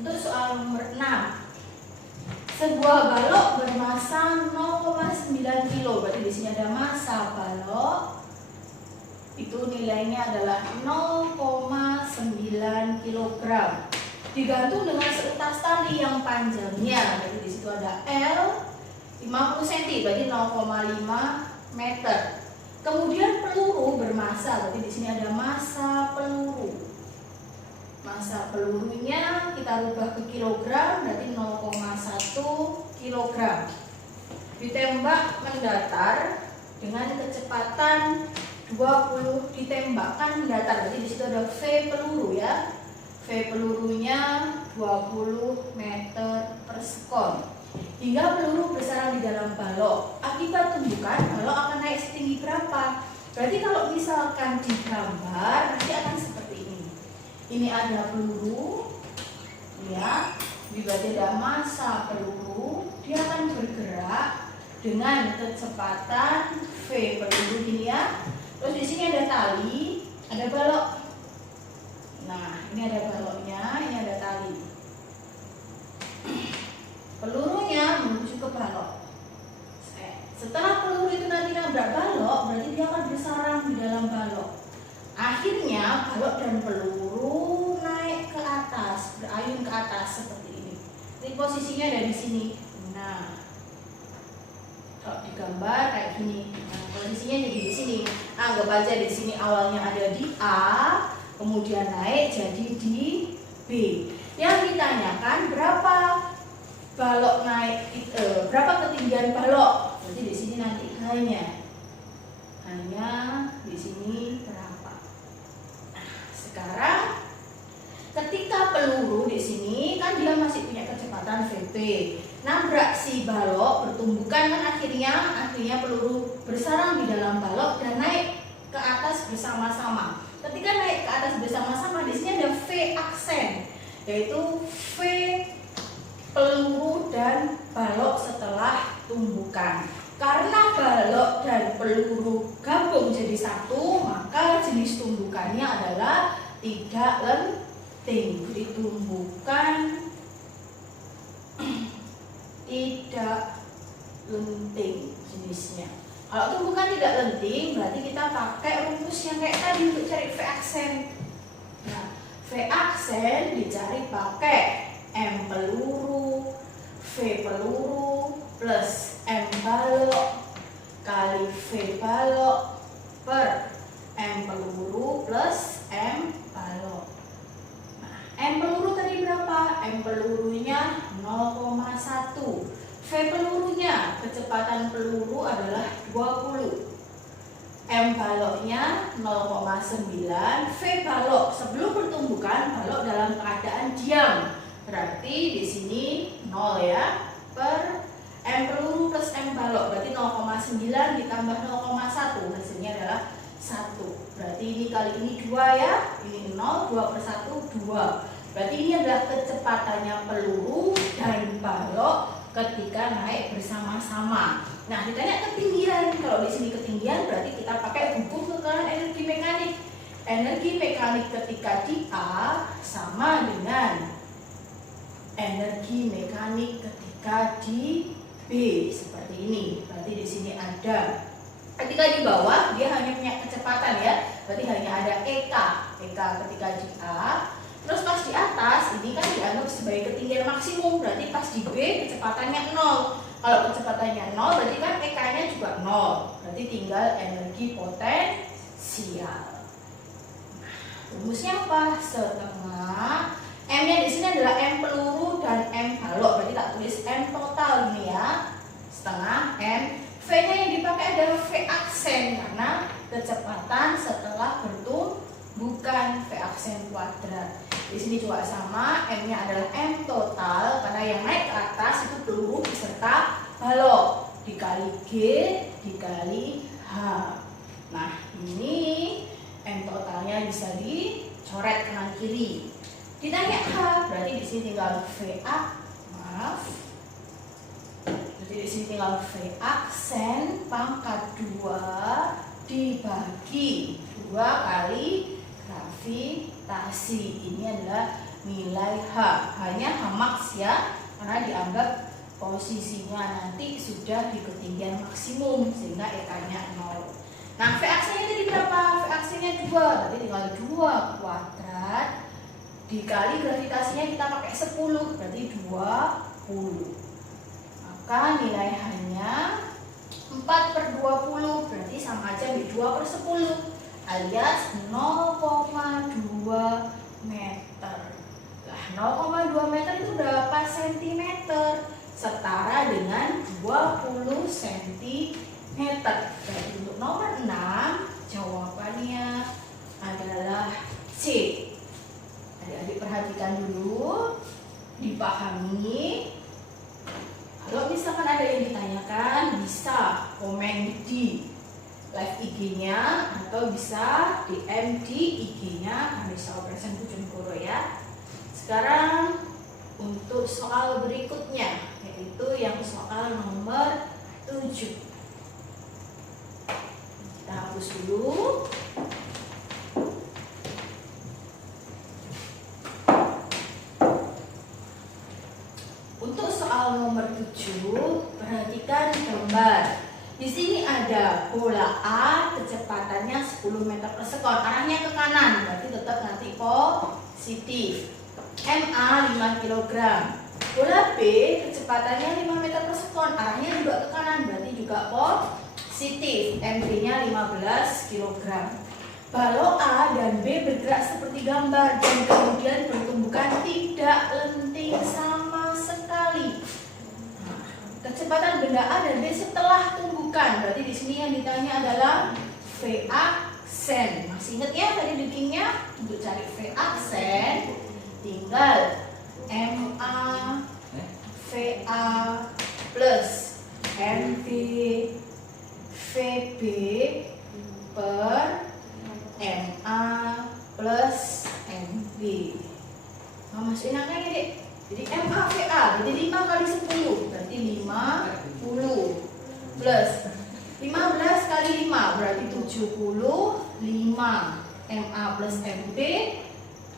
Untuk soal nomor 6. Sebuah balok bermasa 0,9 kilo. Berarti di sini ada massa balok. Itu nilainya adalah 0,9 kg. Digantung dengan seutas tali yang panjangnya. Jadi di situ ada L 50 cm, berarti 0,5 meter. Kemudian peluru bermassa, berarti di sini ada massa peluru. Massa pelurunya kita rubah ke kilogram, berarti 0,1 kilogram. Ditembak mendatar dengan kecepatan 20, ditembakkan mendatar, berarti di situ ada V peluru ya. V pelurunya 20 meter per sekon. Hingga peluru bersarang di dalam balok. Akibat tumbukan, balok akan naik setinggi berapa? Berarti kalau misalkan digambar, nanti akan seperti ini. Ini ada peluru, ya. Berarti ada massa peluru. Dia akan bergerak dengan kecepatan V peluru ini ya. Terus di sini ada tali, ada balok. Nah, ini ada baloknya, ini ada tali. Pelurunya menuju ke balok. Setelah peluru itu nanti nabrak balok, berarti dia akan bersarang di dalam balok. Akhirnya balok dan peluru naik ke atas, berayun ke atas seperti ini. Jadi posisinya ada di sini. Nah, kalau digambar kayak gini. Nah, posisinya jadi di sini. Anggap aja di sini awalnya ada di A, kemudian naik jadi di B. Yang ditanyakan berapa balok naik, berapa ketinggian balok? Jadi di sini nanti hanya di sini berapa? Nah, sekarang ketika peluru di sini kan dia masih punya kecepatan VP, nabrak si balok, bertumbukan kan akhirnya peluru bersarang di dalam balok dan naik ke atas bersama-sama. Ketika naik ke atas bersama-sama, di sini ada V aksen, yaitu V peluru dan balok setelah tumbukan. Karena balok dan peluru gabung jadi satu, maka jenis tumbukannya adalah tidak lenting. Jadi tumbukan tidak lenting jenisnya. Kalau tumbukan tidak lenting, berarti kita pakai rumus yang kayak tadi untuk cari V aksen. Nah, V aksen dicari pakai M peluru, V peluru plus M balok kali V balok per M peluru plus M balok. Nah, M peluru tadi berapa? M pelurunya 0,1. V pelurunya, kecepatan peluru adalah 20. M baloknya 0,9. V balok sebelum pertumbukan, balok dalam keadaan diam. Berarti di sini 0 ya, per M peluru plus M balok, berarti 0,9 ditambah 0,1, hasilnya adalah 1. Berarti ini kali ini 2 ya, ini 0, 2 per 1, 2. Berarti ini adalah kecepatannya peluru dan balok ketika naik bersama-sama. Nah, ditanya ketinggian, kalau di sini ketinggian berarti kita pakai hukum kekerasan energi mekanik. Energi mekanik ketika di A sama dengan energi mekanik ketika di B, seperti ini. Berarti di sini ada, ketika di bawah dia hanya punya kecepatan ya, berarti hanya ada EK ketika di A. Terus pas di atas ini kan dianggap sebagai ketinggian maksimum, berarti pas di B kecepatannya 0. Kalau kecepatannya 0 berarti kan EK-nya juga 0. Berarti tinggal energi potensial. Rumusnya apa? Setengah. M-nya di sini adalah M peluru dan M balok, berarti tak tulis M total ini ya. Setengah M. V-nya yang dipakai adalah V aksen karena kecepatan setelah bertumbukan, V aksen kuadrat. Di sini juga sama, M-nya adalah M total karena yang naik ke atas itu peluru beserta balok dikali G dikali H. Nah, ini M totalnya bisa dicoret kanan kiri. Ditanya H, berarti di sini tinggal VA, Jadi di sini tinggal V aksen pangkat 2 dibagi 2 kali gravitasi. Ini adalah nilai H. Hanya H max ya, karena dianggap posisinya nanti sudah di ketinggian maksimum sehingga EK-nya 0. Nah, V aksennya tadi berapa? V aksennya 2, berarti tinggal 2 kuadrat dikali gravitasinya kita pakai 10, berarti 20. Maka nilai H-nya 4/20, berarti sama aja di 2/10 alias 0,2 meter. Lah, 0,2 meter itu berapa sentimeter? Setara dengan 20 cm. Jadi untuk nomor 6 jawabannya adalah C. Adik-adik perhatikan dulu, dipahami. Kalau misalkan ada yang ditanyakan, bisa komen di live IG-nya atau bisa DM di IG-nya Kanisa Operation Bojonegoro ya. Sekarang untuk soal berikutnya, yaitu yang soal nomor 7. Kita hapus dulu. Untuk soal nomor 7, perhatikan gambar. Di sini ada bola A, kecepatannya 10 meter per sekon, arahnya ke kanan, berarti tetap nanti positif. MA 5 kg. Bola B, kecepatannya 5 meter per sekon, arahnya juga ke kanan, berarti juga positif. MB-nya 15 kg. Balok A dan B bergerak seperti gambar dan kemudian bertumbukan tidak lenting sama sekali. Nah, kecepatan benda A dan B setelah tumbukan, berarti di sini yang ditanya adalah V aksen. Masih ingat ya tadi bikinnya? Untuk cari V aksen, tinggal MA VA plus MB VB per MA plus MB. Nah, masukin angkanya dek. Jadi MA VA, jadi 5 kali 10 berarti 50 plus 15 kali 5 berarti 75. MA plus MB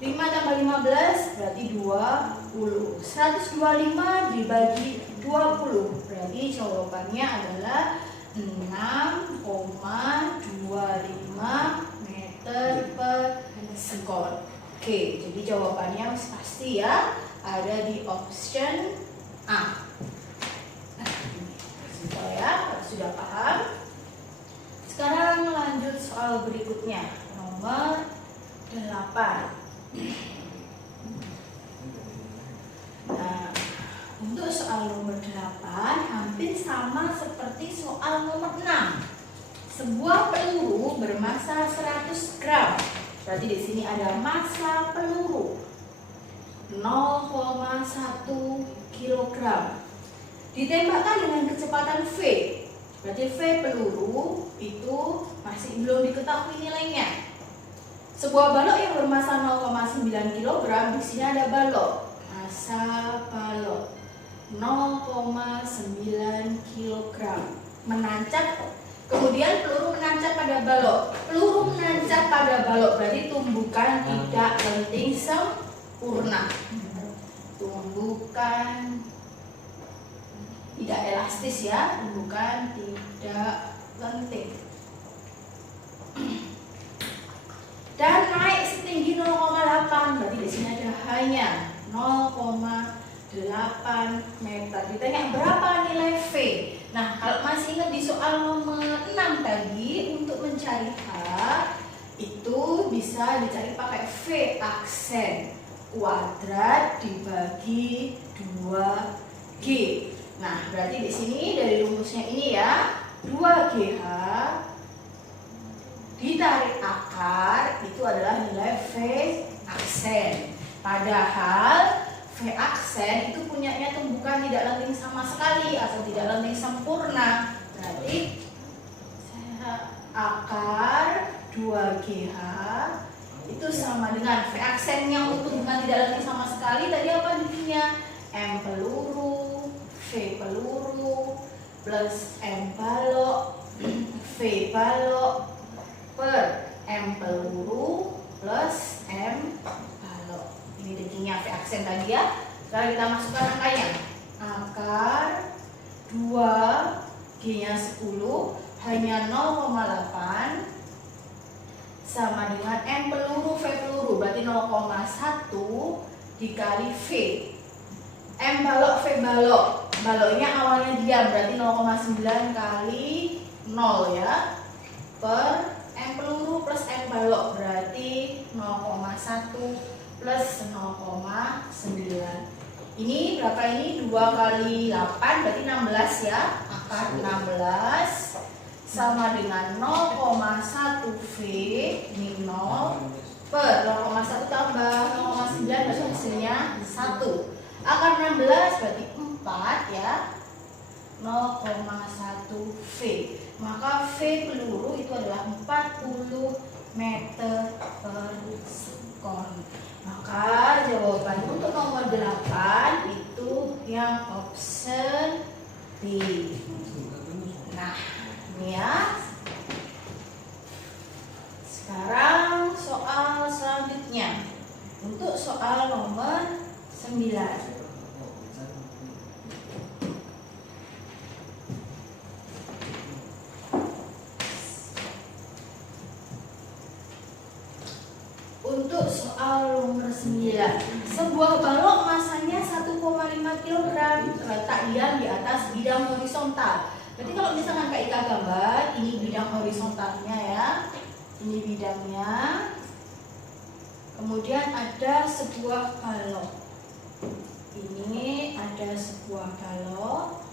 5 tambah 15 berarti 20. 125 dibagi 20 berarti jawabannya adalah 6,25 meter per sekon. Oke, jadi jawabannya pasti ya ada di option A. Simpel ya, sudah paham? Sekarang lanjut soal berikutnya, nomor 8. Nah, untuk soal nomor 8 hampir sama seperti soal nomor 6. Sebuah peluru bermasa 100 gram. Berarti di sini ada massa peluru 0,1 kg. Ditembakkan dengan kecepatan V. Berarti V peluru itu masih belum diketahui nilainya. Sebuah balok yang bermasa 0,9 kg, di sini ada balok. Massa balok 0,9 kg. Menancap, kemudian peluru menancap pada balok. Peluru menancap pada balok berarti tumbukan tidak lenting sempurna. Tumbukan tidak elastis ya, tumbukan tidak lenting. Dan naik setinggi 0,8, berarti di sini ada hanya 0,8 meter. Ditanya berapa nilai V? Nah, kalau masih ingat di soal nomor 6 tadi, untuk mencari H itu bisa dicari pakai V aksen kuadrat dibagi 2G. Nah, berarti di sini dari rumusnya ini ya, 2GH ditarik akar itu adalah nilai V aksen. Padahal V aksen itu punyanya tumbukan tidak lenting sama sekali atau tidak lenting sempurna. Berarti akar 2GH itu sama dengan V aksennya untuk tumbukan tidak lenting sama sekali. Tadi apa intinya? M peluru, V peluru plus M balok, V balok per M peluru plus M balok. Ini definisinya V aksen tadi ya. Sekarang kita masukkan angkanya. Akar 2 G-nya 10 hanya 0,8 sama dengan M peluru V peluru, berarti 0,1 dikali V. M balok V balok, baloknya awalnya diam, berarti 0,9 kali 0 ya, per M peluru plus M balok, berarti 0,1 plus 0,9. Ini berapa ini? 2 kali 8 berarti 16 ya. Akar 16 sama dengan 0,1 V, ini 0 per 0,1 tambah 0,9 berarti hasilnya 1. Akar 16 berarti 4 ya, 0,1 V. Maka V peluru itu adalah 40 meter per sekon. Maka jawaban untuk nomor 8 itu yang option B. Nah, ini ya. Sekarang soal selanjutnya. Untuk soal nomor 9. Untuk soal nomor 9, sebuah balok masanya 1,5 kg terletak diam di atas bidang horizontal. Berarti kalau misalkan Kak Ika gambar, ini bidang horizontalnya ya, ini bidangnya. Kemudian ada sebuah balok. Ini ada sebuah balok.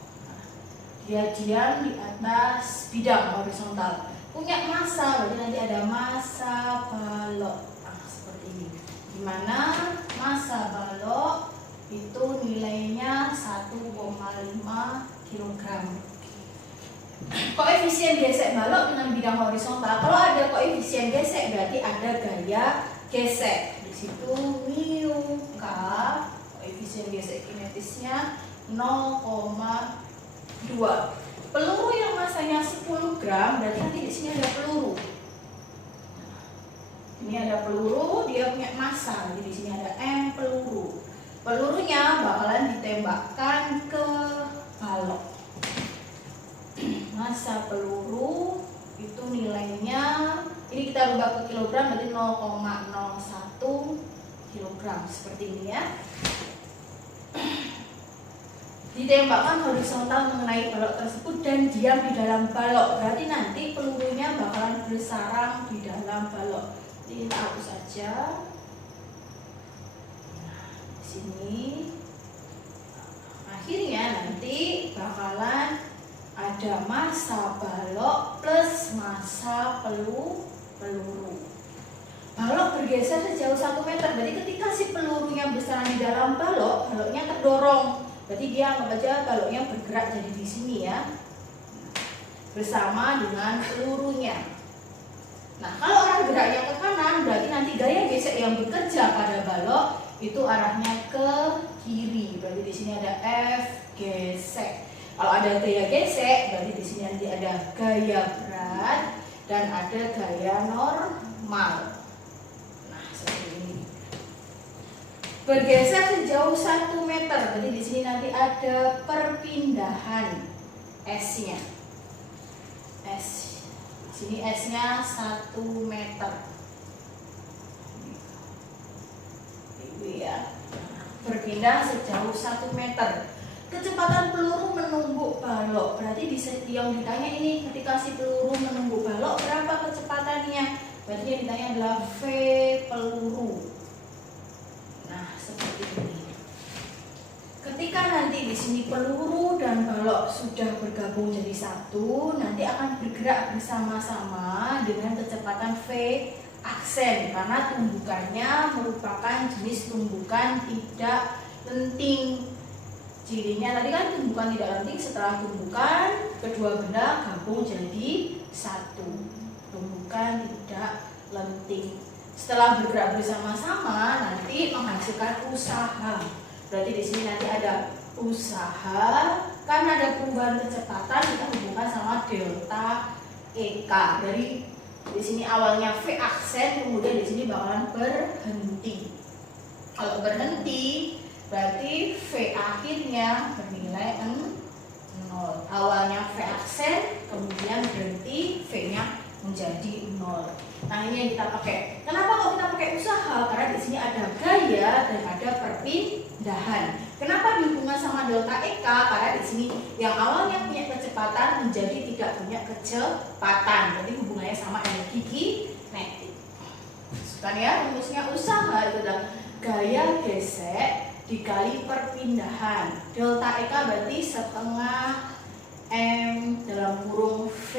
Dia diam di atas bidang horizontal. Punya massa, berarti nanti ada massa balok. Dimana massa balok itu nilainya 1,5 kg. Koefisien gesek balok dengan bidang horizontal. Kalau ada koefisien gesek berarti ada gaya gesek. Di situ mu k, koefisien gesek kinetisnya 0,2. Peluru yang masanya 10 gram berarti nanti di sini ada peluru. Ini ada peluru, dia punya massa. Jadi di sini ada M peluru. Pelurunya bakalan ditembakkan ke balok. Massa peluru itu nilainya, ini kita rubah ke kilogram, berarti 0,01 kilogram seperti ini ya. Ditembakkan horizontal mengenai balok tersebut dan diam di dalam balok. Berarti nanti pelurunya bakalan bersarang di dalam balok. Ini kita hapus aja. Nah, di sini akhirnya nanti bakalan ada massa balok plus massa peluru. Balok bergeser sejauh 1 meter. Berarti ketika si pelurunya bersarang di dalam balok, baloknya terdorong. Berarti dia anggap aja baloknya bergerak jadi di sini ya, bersama dengan pelurunya. Nah, kalau arah geraknya ke kanan, berarti nanti gaya gesek yang bekerja pada balok itu arahnya ke kiri. Berarti di sini ada F gesek. Kalau ada gaya gesek, berarti di sini nanti ada gaya berat dan ada gaya normal. Nah, seperti ini. Bergeser sejauh 1 meter. Berarti di sini nanti ada perpindahan S-nya. Sini S-nya 1 meter. Ini ya. Berpindah sejauh 1 meter. Kecepatan peluru menumbuk balok. Berarti yang ditanya ini ketika si peluru menumbuk balok berapa kecepatannya? Berarti yang ditanya adalah V peluru. Nah, seperti ini. Ketika nanti di sini peluru dan balok sudah bergabung jadi satu, nanti akan bergerak bersama-sama dengan kecepatan V aksen karena tumbukannya merupakan jenis tumbukan tidak lenting. Cirinya tadi kan tumbukan tidak lenting, setelah tumbukan kedua benda gabung jadi satu. Tumbukan tidak lenting. Setelah bergerak bersama-sama nanti menghasilkan usaha. Berarti di sini nanti ada usaha, karena ada perubahan kecepatan kita hubungkan sama delta EK. Dari di sini awalnya V aksen, kemudian di sini bakalan berhenti. Kalau berhenti berarti V akhirnya bernilai 0. Awalnya V aksen, kemudian berhenti V-nya menjadi 0. Nah, ini yang kita pakai. Kenapa kok kita pakai usaha? Karena di sini ada gaya dan ada perpindahan. Kenapa dihubungkan sama delta EK? Karena di sini yang awalnya punya kecepatan menjadi tidak punya kecepatan. Jadi hubungannya sama energi kinetik. Kan ya, rumusnya usaha itu adalah gaya gesek dikali perpindahan. Delta EK berarti setengah M dalam kurung V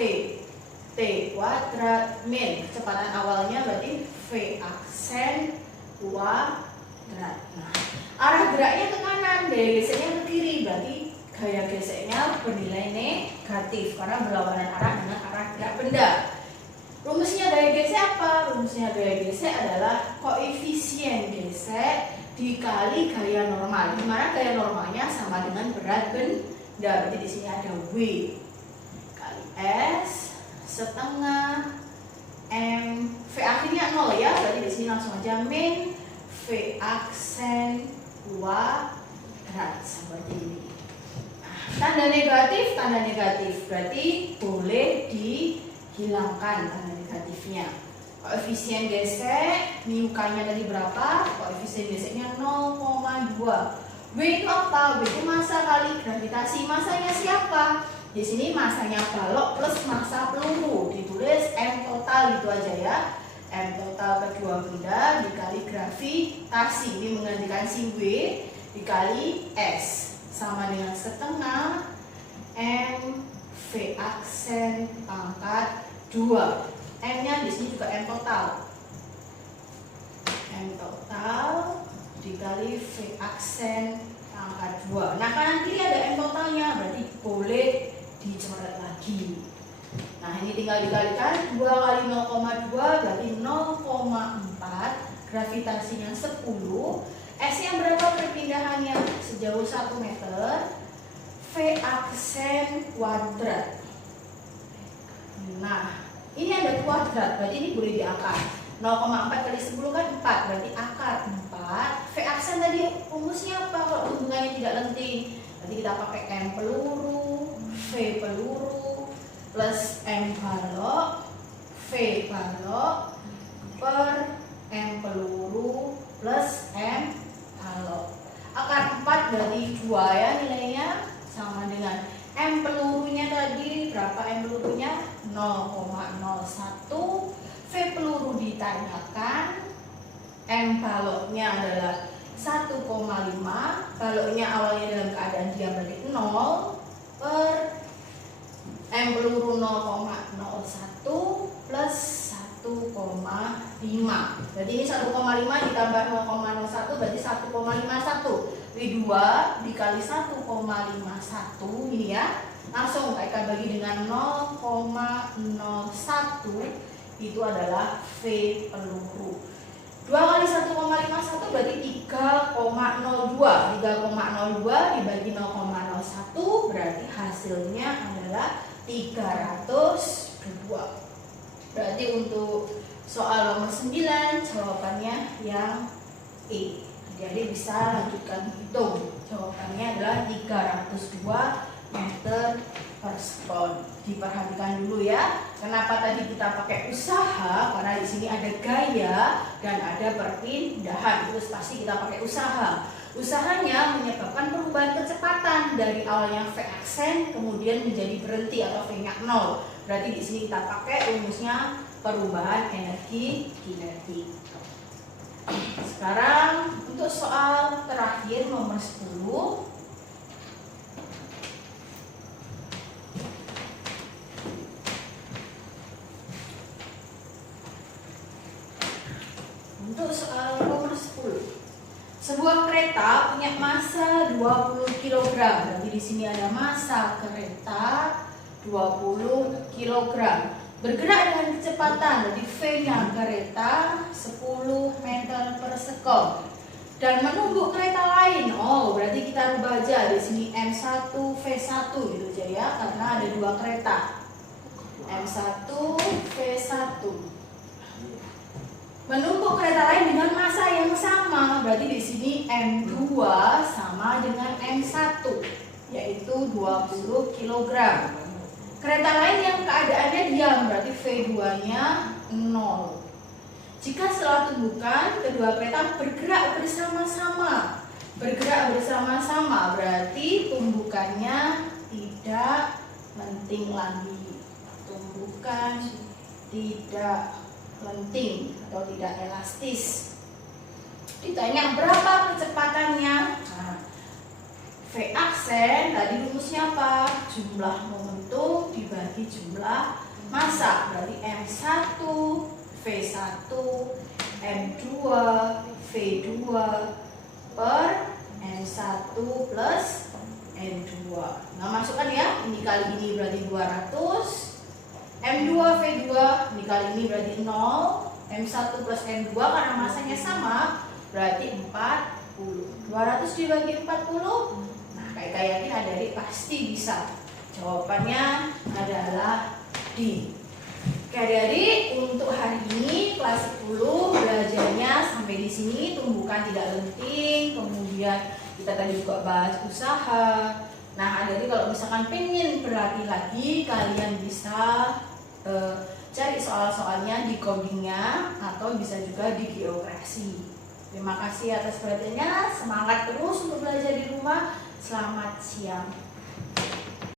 T kuadrat min. Kecepatan awalnya berarti V aksen kuadrat. Nah, arah geraknya ke kanan, gaya geseknya ke kiri, berarti gaya geseknya bernilai negatif karena berlawanan arah dengan arah gerak benda. Rumusnya gaya gesek apa? Rumusnya gaya gesek adalah koefisien gesek dikali gaya normal. Di mana gaya normalnya sama dengan berat benda. Berarti di sini ada W kali S setengah M. V akhirnya 0 ya. Berarti di sini langsung aja min V aksen kuadrat seperti ini. Nah, tanda negatif berarti boleh dihilangkan tanda negatifnya. Koefisien gesek, miukanya tadi berapa? Koefisien geseknya 0,2. W itu apa? W itu massa kali gravitasi. Massanya siapa? Di sini massanya balok plus massa peluru. Ditulis M total gitu aja ya. M total kedua benda dikali gravitasi. Ini menggantikan si W dikali S. Sama dengan setengah M V aksen pangkat 2. M-nya di sini juga M total. M total dikali V aksen pangkat 2. Nah, kanan kiri ada M totalnya, berarti boleh dicoret lagi. Nah, ini tinggal dikalikan 2 kali 0,2 berarti 0,4. Gravitasinya 10. S-nya berapa perpindahannya? Sejauh 1 meter. V aksen kuadrat. Nah, ini ada kuadrat, berarti ini boleh diangkat. 0,4 kali 10 kan 4, berarti akar 4. V aksen tadi rumusnya apa kalau hubungannya tidak lenting? Berarti kita pakai M peluru, V peluru, plus M balok, V balok, per M peluru, plus M balok. Akar 4 berarti 2 ya nilainya, sama dengan M pelurunya tadi, berapa M pelurunya? 0,01. V peluru ditanyakan, M baloknya adalah 1,5. Baloknya awalnya dalam keadaan diam berarti 0 per M peluru 0,01 plus 1,5. Berarti ini 1,5 ditambah 0,01 berarti 1,51. W2 dikali 1,51 ini ya. Langsung kita bagi dengan 0,01 itu adalah V peluru. 2 kali 1,51 berarti 3,02. 3,02 dibagi 0,01 berarti hasilnya adalah 302. Berarti untuk soal nomor 9 jawabannya yang E. Jadi bisa lanjutkan hitung. Jawabannya adalah 302 meter per sekon. Diperhatikan dulu ya. Kenapa tadi kita pakai usaha? Karena di sini ada gaya dan ada perpindahan. Terus pasti kita pakai usaha. Usahanya menyebabkan perubahan kecepatan dari awalnya V aksen kemudian menjadi berhenti atau V-nya 0. Berarti di sini kita pakai rumusnya perubahan energi kinetik. Sekarang untuk soal terakhir nomor 10. Untuk soal nomor 10. Sebuah kereta punya massa 20 kg. Berarti di sini ada massa kereta 20 kg. Bergerak dengan kecepatan, jadi V-nya kereta 10 meter per sekon. Dan menunggu kereta lain. Oh, berarti kita rubah aja di sini M1 V1 gitu aja ya, karena ada 2 kereta. M1 V1. Menumpuk kereta lain dengan massa yang sama, berarti di sini M2 sama dengan M1, yaitu 20 kg. Kereta lain yang keadaannya diam, berarti V2-nya 0. Jika setelah tumbukan, kedua kereta bergerak bersama-sama. Bergerak bersama-sama, berarti tumbukannya tidak lenting lagi. Tumbukan tidak lenting atau tidak elastis. Ditanya berapa kecepatannya? Nah, V aksen tadi rumusnya apa? Jumlah momentum dibagi jumlah massa, berarti M1 V1 M2 V2 per M1 plus M2. Nah, masukkan ya, ini kali ini berarti 200, M2 V2 ini kali ini berarti 0, M1 plus M2 karena masanya sama berarti 40. 200 dibagi 40. Nah, kayak yakin adik-adik pasti bisa. Jawabannya adalah D. Oke adik-adik, untuk hari ini kelas 10 belajarnya sampai di sini, tumbukan tidak lenting, kemudian kita tadi juga bahas usaha. Nah, adik-adik kalau misalkan pengen berlatih lagi, kalian bisa cari soal-soalnya di codingnya atau bisa juga di geografi. Terima kasih atas perhatiannya, semangat terus untuk belajar di rumah. Selamat siang.